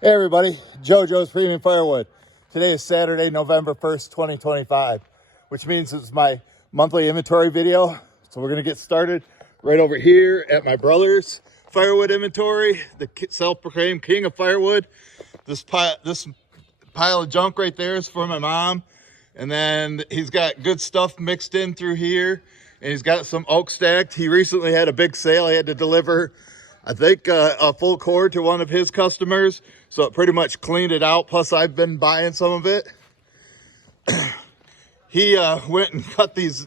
Hey everybody, JoJo's Premium Firewood. Today is Saturday, November 1st, 2025, which means it's my monthly inventory video. So we're gonna get started right over here at my brother's firewood inventory, the self-proclaimed king of firewood. This pile of junk right there is for my mom. And then he's got good stuff mixed in through here. And he's got some oak stacked. He recently had a big sale. He had to deliver, I think, a full cord to one of his customers. So it pretty much cleaned it out. Plus, I've been buying some of it. He went and cut these,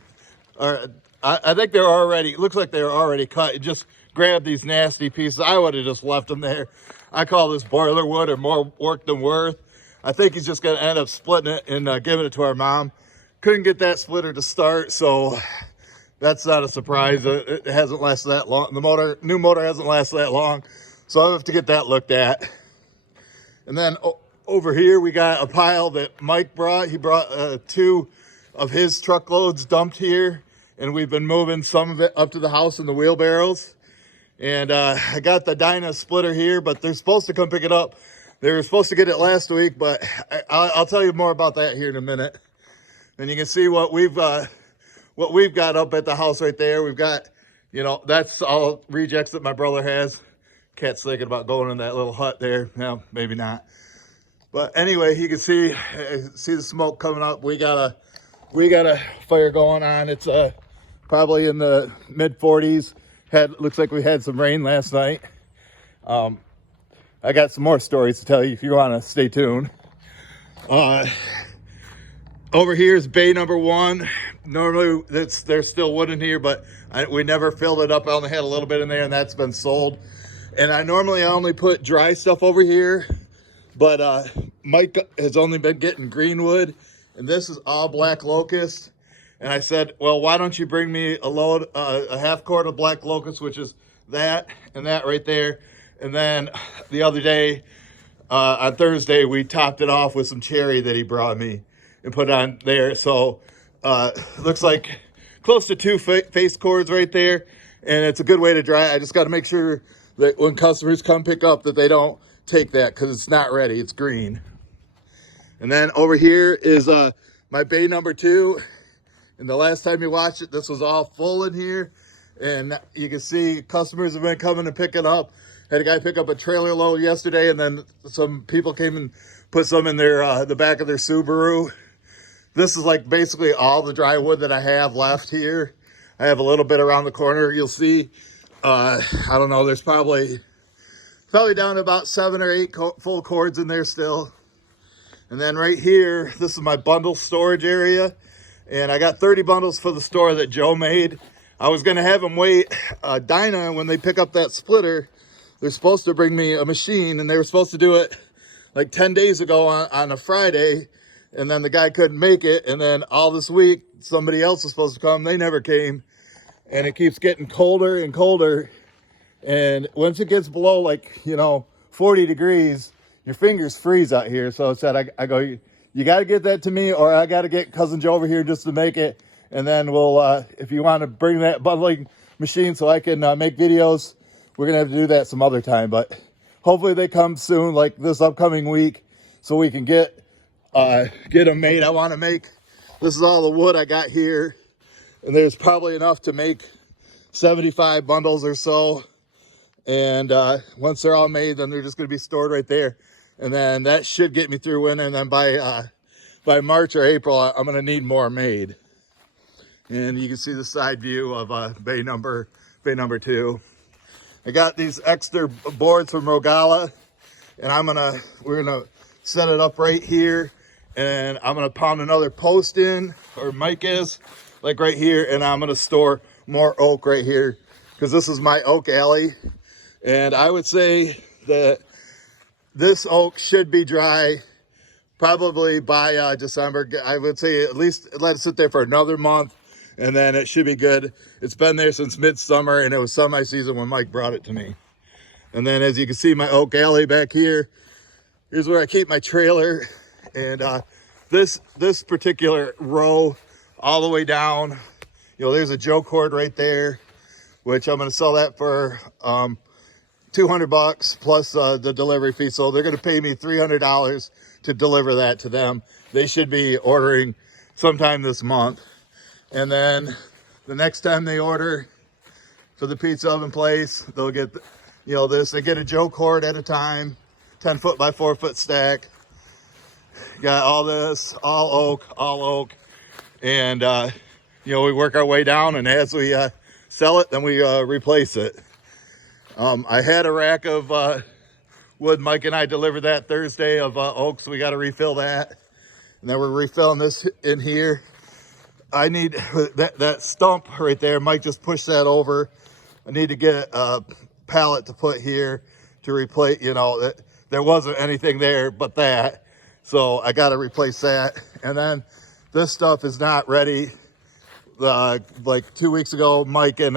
or I think they're already, looks like they were already cut. He just grabbed these nasty pieces. I would have just left them there. I call this boiler wood, or more work than worth. I think he's just going to end up splitting it and giving it to our mom. Couldn't get that splitter to start, so that's not a surprise. It hasn't lasted that long. The new motor hasn't lasted that long, so I'll have to get that looked at. And then over here, we got a pile that Mike brought. He brought 2 of his truckloads dumped here, and we've been moving some of it up to the house in the wheelbarrows. And I got the Dyna splitter here, but they're supposed to come pick it up. They were supposed to get it last week, but I'll tell you more about that here in a minute. And you can see what we've got up at the house right there. We've got, you know, that's all rejects that my brother has. Cat's thinking about going in that little hut there. No, maybe not. But anyway, you can see the smoke coming up. We got a fire going on. It's probably in the mid 40s. Looks like we had some rain last night. I got some more stories to tell you if you want to stay tuned. Over here is bay number 1. Normally there's still wood in here, but we never filled it up. I only had a little bit in there, and that's been sold. And I normally only put dry stuff over here, but Mike has only been getting greenwood, and this is all black locust. And I said, well, why don't you bring me a load, a half quart of black locust, which is that and that right there. And then the other day, on Thursday, we topped it off with some cherry that he brought me and put on there. So looks like close to 2 face cords right there. And it's a good way to dry it. I just got to make sure that when customers come pick up that they don't take that, because it's not ready. It's green. And then over here is my bay number 2. And the last time you watched it, this was all full in here. And you can see customers have been coming to pick it up. Had a guy pick up a trailer load yesterday, and then some people came and put some in their the back of their Subaru. This is like basically all the dry wood that I have left here. I have a little bit around the corner. You'll see, I don't know, there's probably down to about 7 or 8 full cords in there still. And then right here, this is my bundle storage area. And I got 30 bundles for the store that Joe made. I was gonna have him wait. Dyna, when they pick up that splitter, they're supposed to bring me a machine, and they were supposed to do it like 10 days ago on a Friday. And then the guy couldn't make it. And then all this week, somebody else was supposed to come. They never came. And it keeps getting colder and colder. And once it gets below, like, you know, 40 degrees, your fingers freeze out here. So I said, I go, you got to get that to me, or I got to get Cousin Joe over here just to make it. And then we'll, if you want to bring that bundling machine so I can make videos, we're going to have to do that some other time. But hopefully they come soon, like this upcoming week, so we can get them made. I want to make, this is all the wood I got here, and there's probably enough to make 75 bundles or so. And once they're all made, then they're just going to be stored right there. And then that should get me through winter. And then by March or April, I'm going to need more made. And you can see the side view of bay number 2. I got these extra boards from Rogala, and we're gonna set it up right here. And I'm gonna pound another post in, or Mike is, like right here. And I'm gonna store more oak right here, because this is my oak alley. And I would say that this oak should be dry probably by December. I would say at least let it sit there for another month, and then it should be good. It's been there since midsummer, and it was semi-season when Mike brought it to me. And then as you can see, my oak alley back here, here's where I keep my trailer. And this particular row all the way down, you know, there's a Joe cord right there, which I'm going to sell that for $200 plus the delivery fee. So they're going to pay me $300 to deliver that to them. They should be ordering sometime this month. And then the next time they order for the pizza oven place, they'll get, you know, this. They get a Joe cord at a time, 10 foot by 4 foot stack. Got all this, all oak. And, you know, we work our way down, and as we sell it, then we replace it. I had a rack of wood. Mike and I delivered that Thursday of oak, so we got to refill that. And then we're refilling this in here. I need that stump right there. Mike just pushed that over. I need to get a pallet to put here to replace, you know, there wasn't anything there but that. So I got to replace that. And then this stuff is not ready. Like 2 weeks ago, Mike and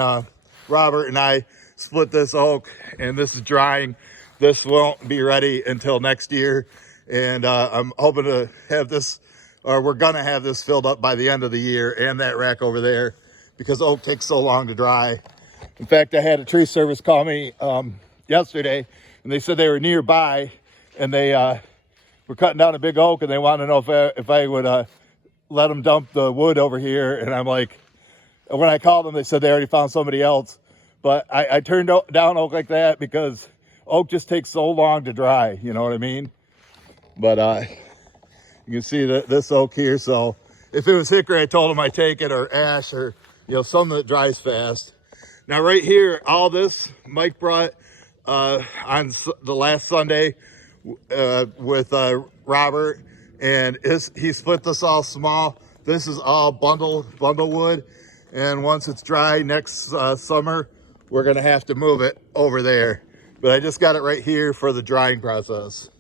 Robert and I split this oak, and this is drying. This won't be ready until next year. And I'm hoping to have this, or we're gonna have this filled up by the end of the year, and that rack over there, because oak takes so long to dry. In fact, I had a tree service call me yesterday, and they said they were nearby, and they were cutting down a big oak, and they wanted to know if I would let them dump the wood over here. And I'm like, when I called them, they said they already found somebody else. But I turned down oak like that because oak just takes so long to dry, you know what I mean? But you can see that this oak here. So if it was hickory, I told them I'd take it, or ash, or, you know, something that dries fast. Now right here, all this Mike brought on the last Sunday with Robert, and he split this all small. This is all bundle wood, and once it's dry next summer, we're gonna have to move it over there. But I just got it right here for the drying process.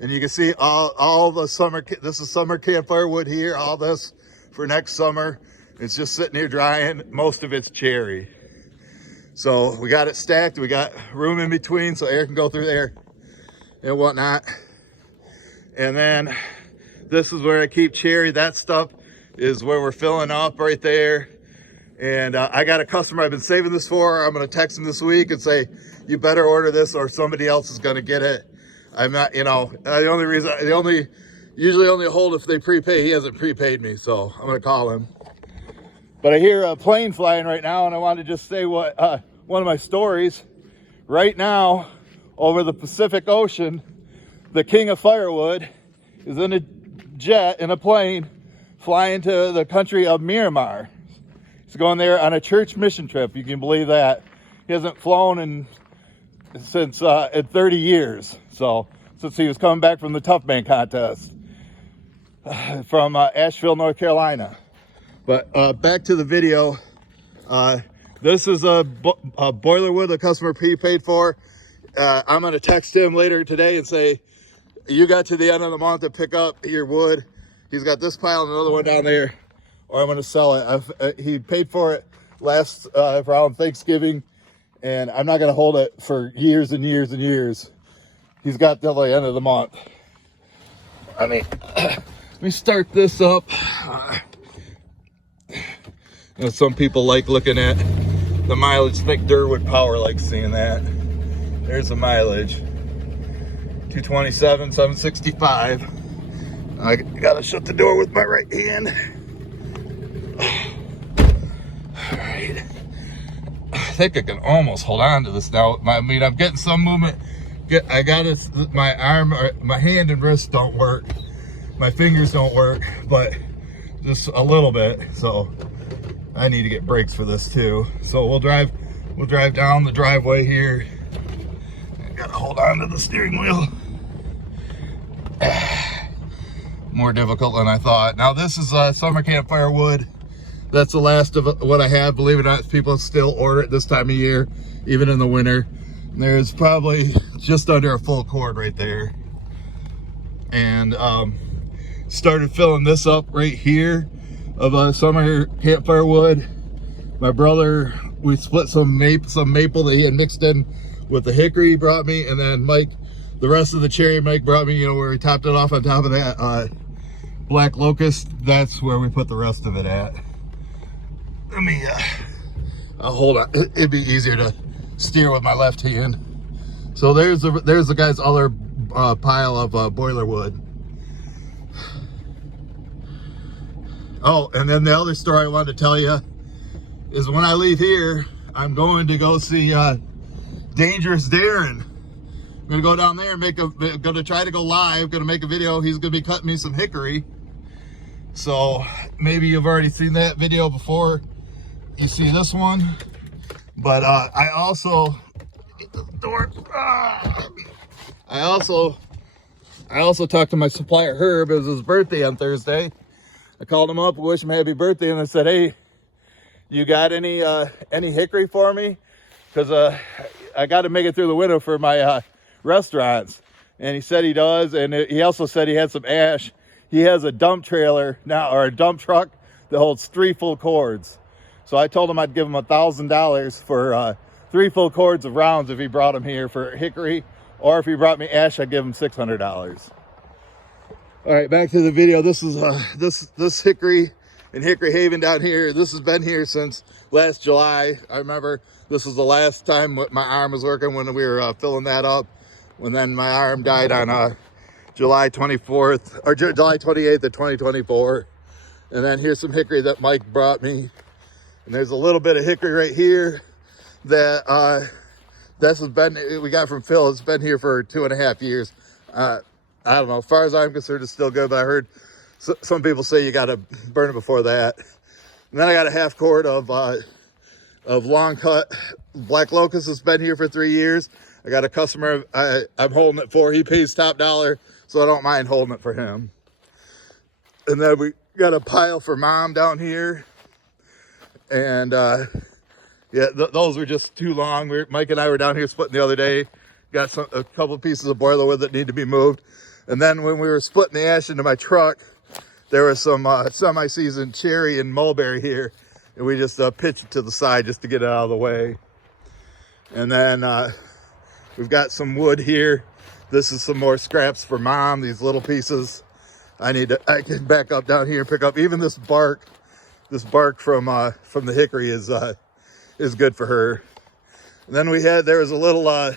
And you can see all the summer, this is summer campfire wood here, all this for next summer. It's just sitting here drying. Most of it's cherry. So we got it stacked. We got room in between so air can go through there and whatnot. And then this is where I keep cherry. That stuff is where we're filling up right there. And I got a customer I've been saving this for. I'm going to text him this week and say, you better order this or somebody else is going to get it. I'm not, you know, usually only hold if they prepay. He hasn't prepaid me, so I'm going to call him. But I hear a plane flying right now, and I want to just say what one of my stories. Right now, over the Pacific Ocean, the king of firewood is in a jet, in a plane, flying to the country of Myanmar. He's going there on a church mission trip. You can believe that. He hasn't flown since 30 years. So since he was coming back from the Tough Man contest from Asheville, North Carolina. But back to the video. This is a boiler wood the customer prepaid for. I'm going to text him later today and say, you got to the end of the month to pick up your wood. He's got this pile and another one down there, or I'm going to sell it. He paid for it last around Thanksgiving, and I'm not going to hold it for years and years and years. He's got till the end of the month. I mean, let me start this up. You know, some people like looking at the mileage. I think Durwood Power likes seeing that. There's the mileage. 227, 765. I gotta shut the door with my right hand. All right. I think I can almost hold on to this now. I mean, I'm getting some movement. I got it. My arm, my hand and wrist don't work. My fingers don't work, but just a little bit. So I need to get brakes for this too. So we'll drive down the driveway here. I gotta hold on to the steering wheel. More difficult than I thought. Now this is summer campfire wood. That's the last of what I have. Believe it or not, people still order it this time of year, even in the winter. And there's probably just under a full cord right there. And started filling this up right here of summer campfire wood. My brother, we split some maple that he had mixed in with the hickory he brought me, and then Mike, the rest of the cherry Mike brought me, you know, where he topped it off on top of that black locust. That's where we put the rest of it at. Let me I'll hold on. It'd be easier to steer with my left hand. So there's the guy's other pile of boiler wood. Oh, and then the other story I wanted to tell you is when I leave here, I'm going to go see Dangerous Darren. I'm gonna go down there and gonna try to go live, gonna make a video. He's gonna be cutting me some hickory. So maybe you've already seen that video before you see this one. But I also talked to my supplier Herb. It was his birthday on Thursday. I called him up, wish him happy birthday, and I said, hey, you got any hickory for me? Because I got to make it through the winter for my restaurants. And he said he does, and he also said he had some ash. He has a dump trailer now, or a dump truck that holds 3 full cords. So I told him I'd give him $1,000 for 3 full cords of rounds if he brought them here for hickory, or if he brought me ash, I'd give him $600. All right, back to the video. This is this hickory in Hickory Haven down here. This has been here since last July. I remember this was the last time my arm was working when we were filling that up. When then my arm died on July 24th or July 28th of 2024. And then here's some hickory that Mike brought me. And there's a little bit of hickory right here that this has been, we got from Phil. It's been here for 2.5 years. I don't know, as far as I'm concerned, it's still good, but I heard some people say you got to burn it before that. And then I got a half cord of long cut black locust that's been here for 3 years. I got a customer I'm holding it for. He pays top dollar, so I don't mind holding it for him. And then we got a pile for Mom down here. And yeah, those were just too long. Mike and I were down here splitting the other day. Got a couple of pieces of boiler wood that need to be moved. And then when we were splitting the ash into my truck, there was some semi-seasoned cherry and mulberry here. And we just pitched it to the side just to get it out of the way. And then we've got some wood here. This is some more scraps for Mom, these little pieces. I can back up down here and pick up even this bark. This bark from the hickory is good for her. And then there was a little a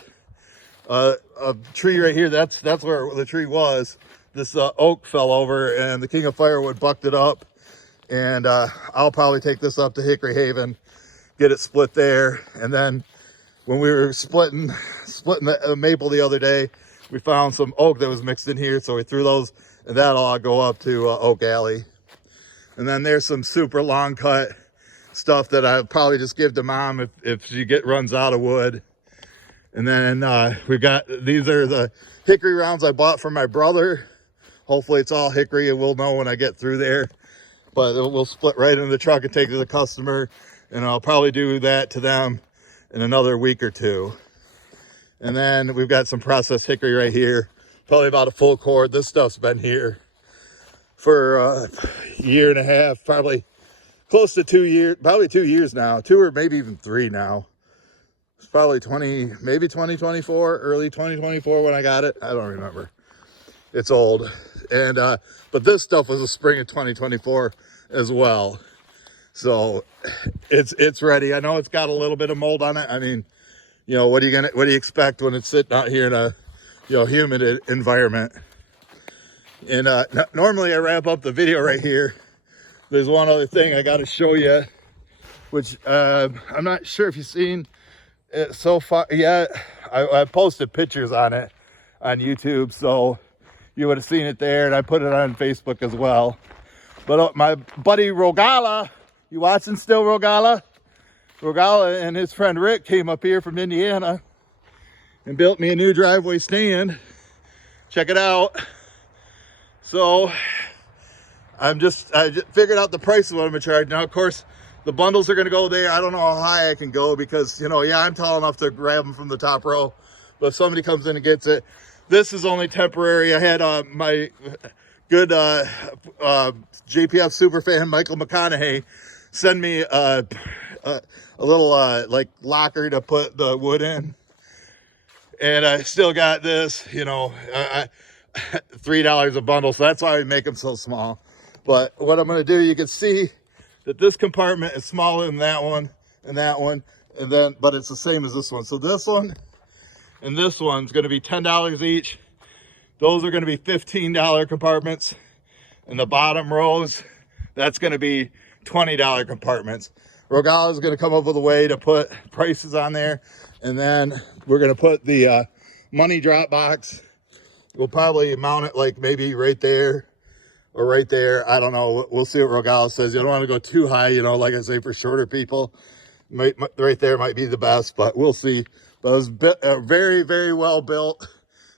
tree right here. That's where the tree was. This oak fell over and the King of Firewood bucked it up. And I'll probably take this up to Hickory Haven, get it split there. And then when we were splitting the maple the other day, we found some oak that was mixed in here. So we threw those, and that'll all go up to Oak Alley. And then there's some super long cut stuff that I'll probably just give to Mom if she runs out of wood. And then these are the hickory rounds I bought from my brother. Hopefully it's all hickory, and we'll know when I get through there. But we'll split right into the truck and take it to the customer. And I'll probably do that to them in another week or two. And then we've got some processed hickory right here. Probably about a full cord. This stuff's been here for a year and a half, probably close to 2 years, probably 2 years now, 2 or maybe even 3 now. It's probably maybe 2024, early 2024 when I got it. I don't remember. It's old. And but this stuff was the spring of 2024 as well. So it's ready. I know it's got a little bit of mold on it. I mean, you know, what do you expect when it's sitting out here in a humid environment? And normally I wrap up the video right here. There's one other thing I got to show you, which I'm not sure if you've seen it so far yet. I posted pictures on it on YouTube, so you would have seen it there, and I put it on Facebook as well. But my buddy Rogala, you watching still, Rogala? Rogala and his friend Rick came up here from Indiana and built me a new driveway stand. Check it out. So I just figured out the price of what I'm gonna charge. Now, of course, the bundles are gonna go there. I don't know how high I can go because, yeah, I'm tall enough to grab them from the top row. But if somebody comes in and gets it, this is only temporary. I had my good JPF super fan, Michael McConaughey, send me a little like locker to put the wood in. And I still got this, $3 a bundle. So that's why I make them so small. But what I'm going to do, you can see that this compartment is smaller than that one and that one. And then, but it's the same as this one. So this one and this one's going to be $10 each. Those are going to be $15 compartments. And the bottom rows, that's going to be $20 compartments. Rogallo is going to come up with a way to put prices on there. And then we're going to put the money drop box. We'll probably mount it like maybe right there or right there. I don't know. We'll see what Rogallo says. You don't want to go too high, you know, like I say, for shorter people. Right there might be the best, but we'll see. But it was very, very well built.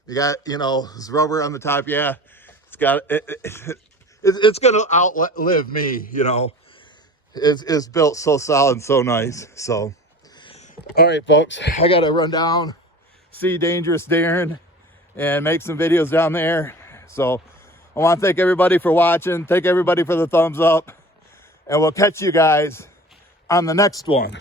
You got, you know, this rubber on the top. Yeah, it's got it's gonna outlive me, you know. It's built so solid and so nice. So, all right, folks, I gotta run down, see Dangerous Darren, and make some videos down there. So, I want to thank everybody for watching. Thank everybody for the thumbs up, and we'll catch you guys on the next one.